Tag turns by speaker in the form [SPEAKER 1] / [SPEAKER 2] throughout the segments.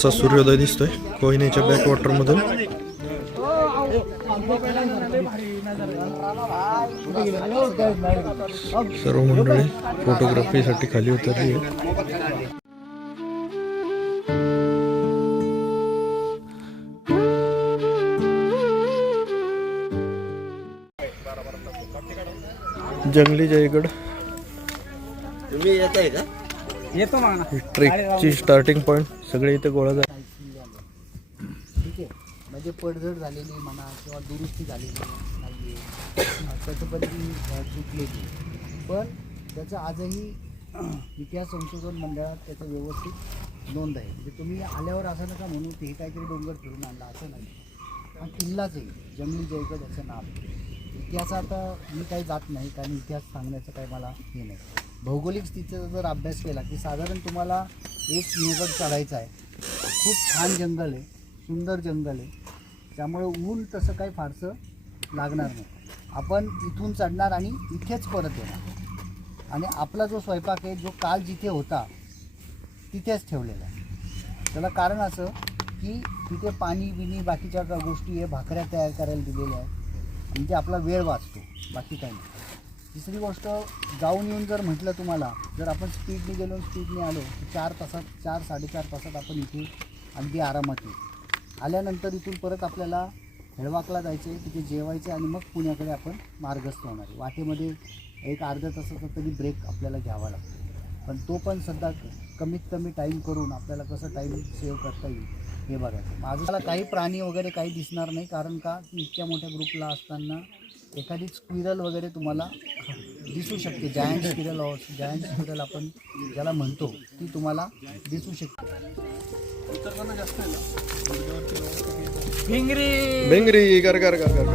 [SPEAKER 1] असा सूर्योदय दिसतोय. कोहिनेच्या बॅकवॉटर मधून. सर्व मंडळी फोटोग्राफीसाठी खाली उतरली आहे जंगली जयगड.
[SPEAKER 2] तुम्ही येत आहे का?
[SPEAKER 3] येतो ना
[SPEAKER 1] ट्रेकची स्टार्टिंग पॉइंट सगळे इथे गोळा झाले.
[SPEAKER 3] ठीक आहे. म्हणजे पडझड झालेली म्हणा किंवा दुरुस्ती झालेली नाही आहे त्याचं पण ती चुकलेली. पण त्याचं आजही इतिहास संशोधन मंडळात त्याचं व्यवस्थित नोंद आहे. म्हणजे तुम्ही आल्यावर असं नका म्हणू की हे काहीतरी डोंगर फिरून आणला असं नाही. हा किल्लाच आहे. जंगली जयगड याचं नाव. इतिहासात मी काही जात नाही कारण इतिहास सांगण्याचं काही मला हे नाही. भौगोलिक स्थितीचा जर अभ्यास केला की साधारण तुम्हाला एक सिंहगड चढायचा आहे. खूप छान जंगल आहे सुंदर जंगल आहे. त्यामुळे ऊन तसं काही फारसं लागणार नाही. आपण इथून चढणार आणि इथेच परत येणार. आणि आपला जो स्वयंपाक आहे जो काल जिथे होता तिथेच ठेवलेला आहे. त्याला कारण असं की तिथे पाणी बिणी बाकीच्या गोष्टी आहे भाकऱ्या तयार करायला दिलेल्या आहेत. म्हणजे आपला वेळ वाचतो बाकी काही नाही. तिसरी गोष्ट जाऊन येऊन जर म्हटलं तुम्हाला जर आपण स्पीडने गेलो स्पीडने आलो तर चार तासात चार साडेचार तासात आपण इथे अगदी आरामात येऊ. आल्यानंतर इथून परत आपल्याला हेळवाकला जायचे तिथे जेवायचे आणि मग पुण्याकडे आपण मार्गस्थ होणार आहे. वाटेमध्ये एक अर्ध्या तासाचा तरी ब्रेक आपल्याला घ्यावा लागतो. पण तो पण सध्या कमीत कमी टाईम करून आपल्याला कसं टाईम सेव्ह करता येईल हे बघायचं. माझं मला काही प्राणी वगैरे काही दिसणार नाही कारण का इतक्या मोठ्या ग्रुपला असताना एखादी स्क्विरल वगैरे तुम्हाला दिसू शकते. जायंट स्क्विरल जायंट स्क्विरल आपण ज्याला म्हणतो ती तुम्हाला दिसू शकते
[SPEAKER 1] बेंगरी कर कर कर कर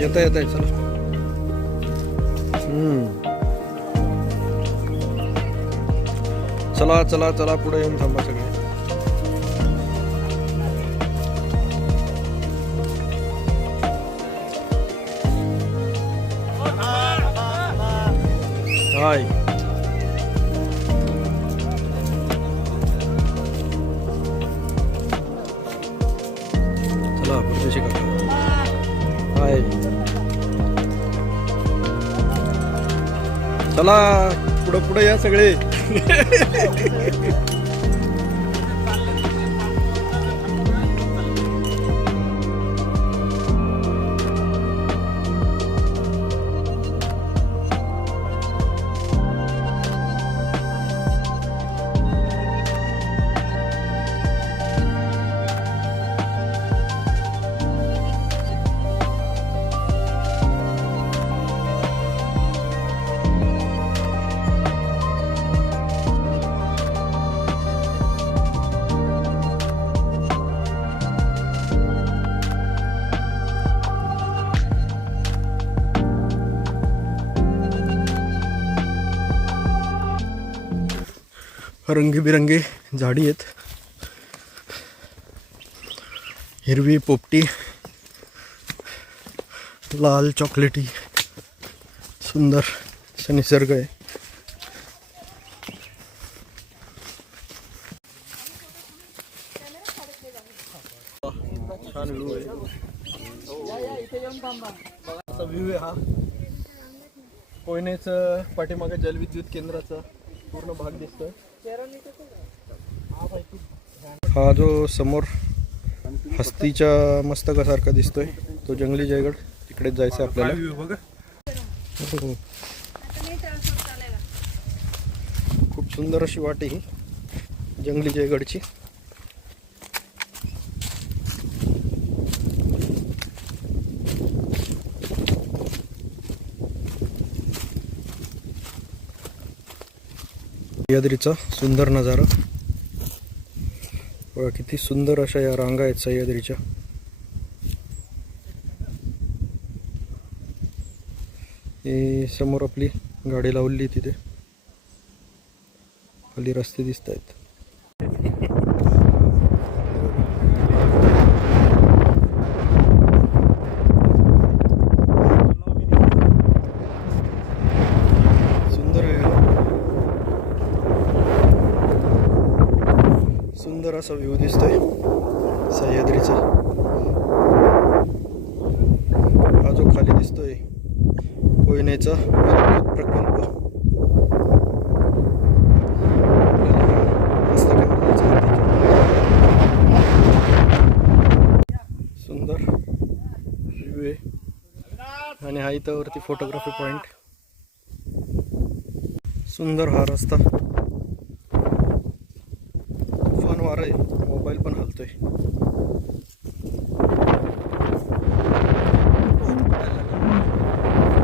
[SPEAKER 1] येत येत आहे चला चला चला चला पुढे येऊन थांबा सगळे. हाय. चला पुढं पुढं या सगळे. रंगीबिरंगी झाडी आहेत. हिरवी पोपटी लाल चॉकलेटी सुंदर असा निसर्ग आहे. छान व्ह्यू आहे असा व्ह्यू आहे हा. कोयनेचं पाठीमागे जलविद्युत केंद्राचा पूर्ण भाग दिसतोय. हा जो समोर हस्तीच्या मस्तकासारखा दिसतोय तो जंगली जयगड. तिकडेच जायचं आपल्याला. खूप सुंदर अशी वाट आहे ही जंगली जयगडची. सह्याद्रीचा सुंदर नजारा. बघा किती सुंदर अशा या रांगा आहेत सह्याद्रीच्या. समोर आपली गाडी लावली तिथे. खाली रस्ते दिसत आहेत सुंदर आहे सुंदर असा व्ह्यू दिसतोय. सह्याद्रीचा. हा जो खाली दिसतोय कोयनेचा विद्युत प्रकल्प. सुंदर व्ह्यू आहे. आणि हा इथं वरती फोटोग्राफी पॉइंट सुंदर हा रस्ता तुफान वार आहे मोबाईल पण हलतोय खूप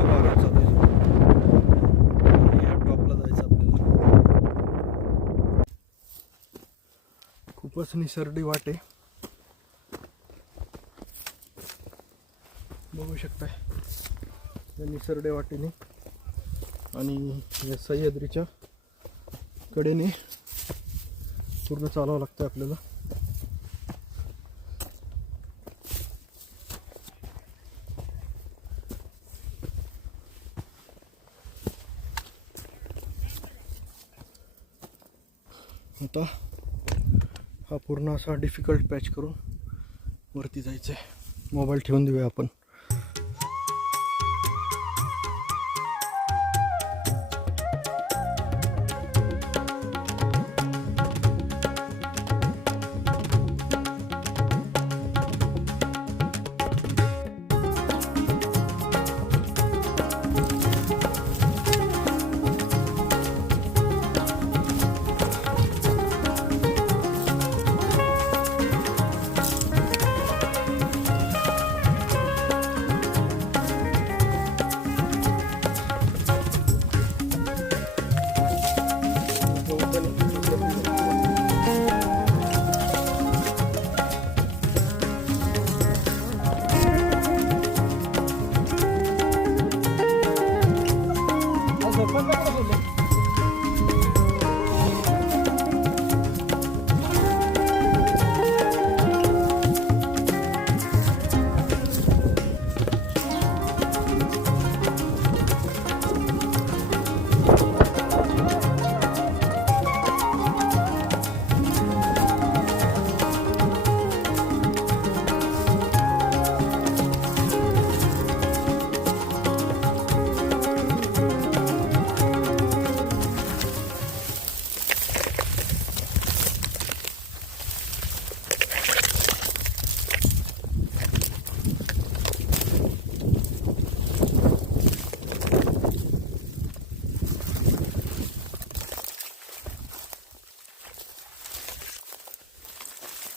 [SPEAKER 1] वारा चालू आहे. आणि या टॉपला जायचं आपल्याला खूपच निसर्डी वाटे. बघू शकताय. या निसर्डे वाटेने आणि या सह्याद्रीच्या कडेने पूर्ण चालावं लागतं आपल्याला. आता हा पूर्ण असा डिफिकल्ट पॅच करून वरती जायचं आहे मोबाईल ठेवून देऊया आपण.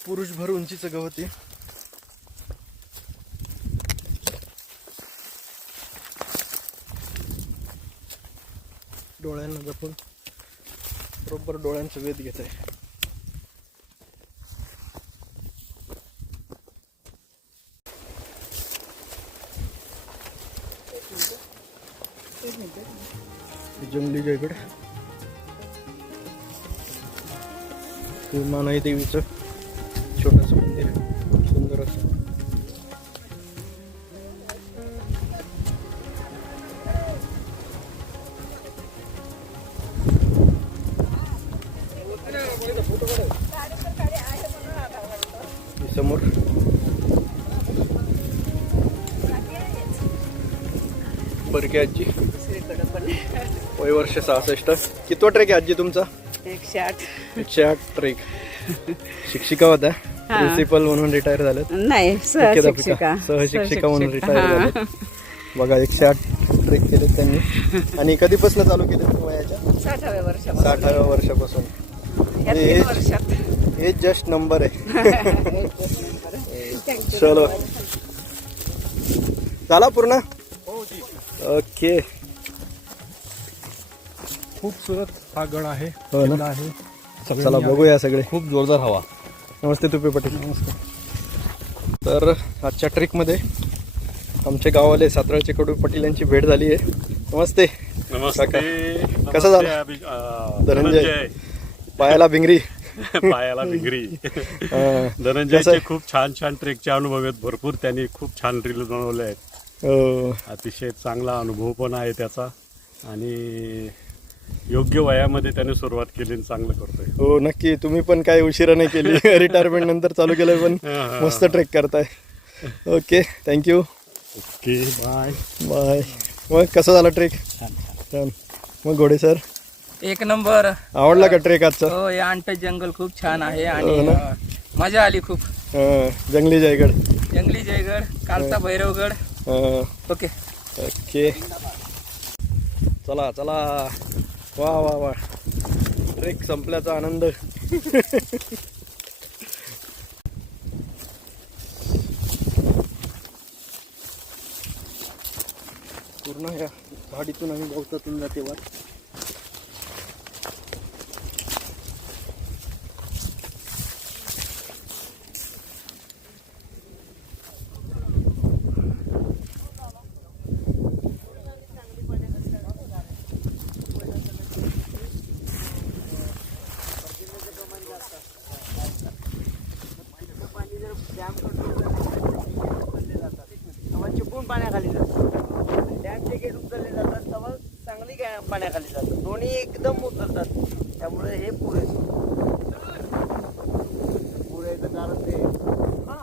[SPEAKER 1] पुरुषभर उंचीचं गवत आहे डोळ्यांना जपून बरोबर डोळ्यांचं वेध घेत आहे जंगली जयगड. हे मानाई देवीचं. वय वर्ष सहासष्ट. कितवा ट्रेक आहे आजी तुमचा?
[SPEAKER 4] एकशे आठ.
[SPEAKER 1] एकशे आठ ट्रेक शिक्षिका होत्या.
[SPEAKER 4] हा.
[SPEAKER 1] प्रिन्सिपल म्हणून रिटायर झाल्यात
[SPEAKER 4] नाही सहशिक्षिका.
[SPEAKER 1] सहशिक्षिका म्हणून. रिटायर
[SPEAKER 4] हा.
[SPEAKER 1] झाल्यात बघा एकशे आठ ट्रेक केले त्यांनी. आणि कधीपासून चालू केले वयाच्या?
[SPEAKER 4] साठाव्या वर्षापासून.
[SPEAKER 1] साठाव्या वर्षापासून.
[SPEAKER 4] या
[SPEAKER 1] हे- हे जस्ट नंबर आहे. चलो. झाला पूर्ण? ओके
[SPEAKER 5] खूपसुरत हा गड आहे
[SPEAKER 1] हो ना?
[SPEAKER 5] किल्ला आहे.
[SPEAKER 1] चला
[SPEAKER 5] सगळ्यांनी
[SPEAKER 1] बघूया सगळे.
[SPEAKER 5] खूप जोरदार हवा.
[SPEAKER 1] नमस्ते तुपे पाटील. नमस्कार. तर आजच्या ट्रिकमध्ये आमचे गाववाले साताराचे कडू पाटील यांची भेट झाली आहे. नमस्ते.
[SPEAKER 6] नमस्ते.
[SPEAKER 1] कसं झालं?
[SPEAKER 6] नमस्ते, अभि- अं,
[SPEAKER 1] धनंजय. पायाला भिंगरी.
[SPEAKER 5] पायाला डिग्री
[SPEAKER 1] हा.
[SPEAKER 5] धनंजयचे खूप छान छान ट्रेकचे अनुभव आहेत. भरपूर त्यांनी खूप छान रील बनवले आहेत.
[SPEAKER 1] हो.
[SPEAKER 5] अतिशय चांगला अनुभव पण आहे त्याचा. आणि योग्य वयामध्ये त्याने सुरुवात केली आणि चांगलं करतोय.
[SPEAKER 1] हो नक्की. तुम्ही पण काही उशिरा नाही केली. रिटायरमेंट नंतर चालू केलं पण मस्त ट्रेक करताय. Okay thank you
[SPEAKER 5] okay bye
[SPEAKER 1] bye मग कसा झाला ट्रेक छान मग घोडे सर
[SPEAKER 6] एक नंबर.
[SPEAKER 1] आवडला का ट्रेक आजचा?
[SPEAKER 6] हो या अंट जंगल खूप छान आहे
[SPEAKER 1] हो
[SPEAKER 6] आणि
[SPEAKER 1] ना?
[SPEAKER 6] अं, मजा आली खूप.
[SPEAKER 1] हा, जंगली जयगड.
[SPEAKER 6] जंगली जयगड कालचा भैरवगड. ओके
[SPEAKER 1] ओके चला चला. वा वा वा. ट्रेक संपल्याचा आनंद. पूर्ण ह्या झाडीतून आम्ही गवतातून जाते वर
[SPEAKER 3] चिपून पाण्याखाली जातात डॅमचे गेट उचलले जातात तेव्हा चांगली गा- पाण्याखाली जातात. दोन्ही एकदम उतरतात. त्यामुळे हे पुरे पुरेचं कारण ते हा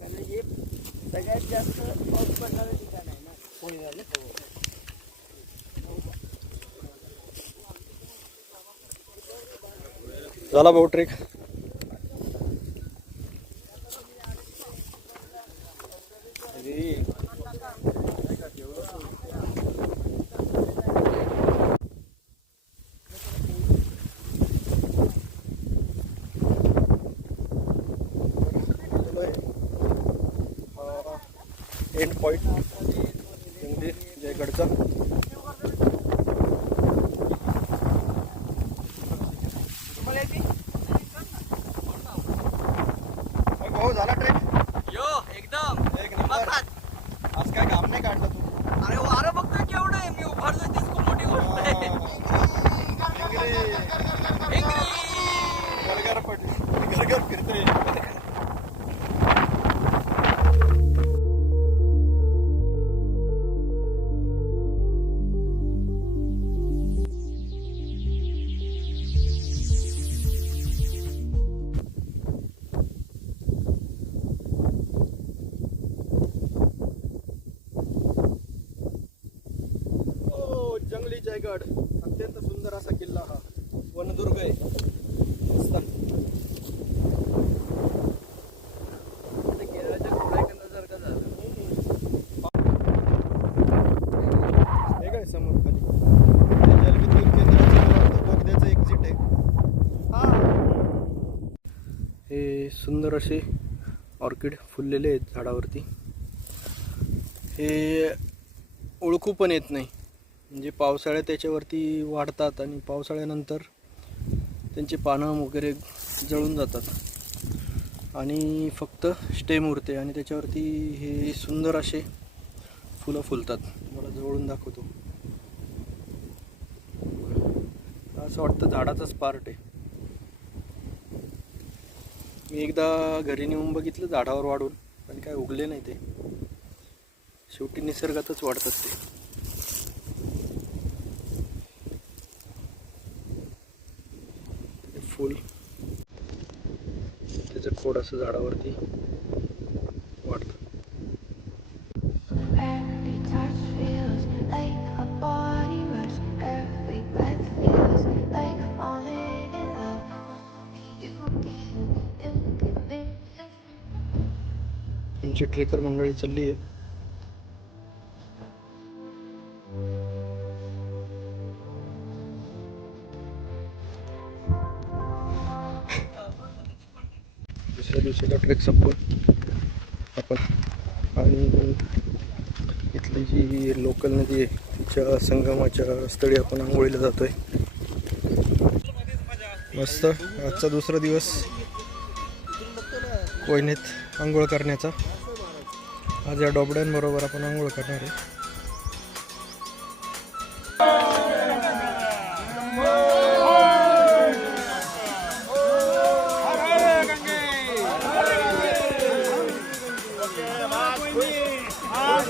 [SPEAKER 3] कारण हे सगळ्यात जास्त पाऊस पडणारं ठिकाण आहे ना. कोयनाला जवळ.
[SPEAKER 1] झाला भाऊ ट्रेक जयगडचा जयगड अत्यंत सुंदर असा किल्ला हा. वनदुर्ग आहे. हे काय समोर खाली? ते जलविद्युत केंद्राचं मला वाटतं बोगद्याचं एक्झिट आहे. हे सुंदर असे ऑर्किड फुललेले आहेत झाडावरती. हे ओळखू पण येत नाही. म्हणजे पावसाळ्यात त्याच्यावरती वाढतात आणि पावसाळ्यानंतर त्यांची पानं वगैरे जळून जातात. आणि फक्त स्टेम उरते आणि त्याच्यावरती हे सुंदर असे फुलं फुलतात. मला जवळून दाखवतो. असं वाटतं झाडाचाच पार्ट आहे. मी एकदा घरी नेऊन बघितलं झाडावर वाढून पण काय उगले नाही ते. शेवटी निसर्गातच वाढतात ते ते.
[SPEAKER 7] You give me.
[SPEAKER 1] आमची ट्रेकर मंडळी चालली आहे दिवशीचा ट्रेक आपण आणि इथली जी लोकल नदी आहे तिच्या संगमाच्या स्थळी आपण आंघोळीला जातोय. मस्त. आजचा दुसरा दिवस. कोयनेत आंघोळ करण्याचा. आज या डोबड्यांबरोबर आपण आंघोळ करणार आहे.
[SPEAKER 3] ¡Ah,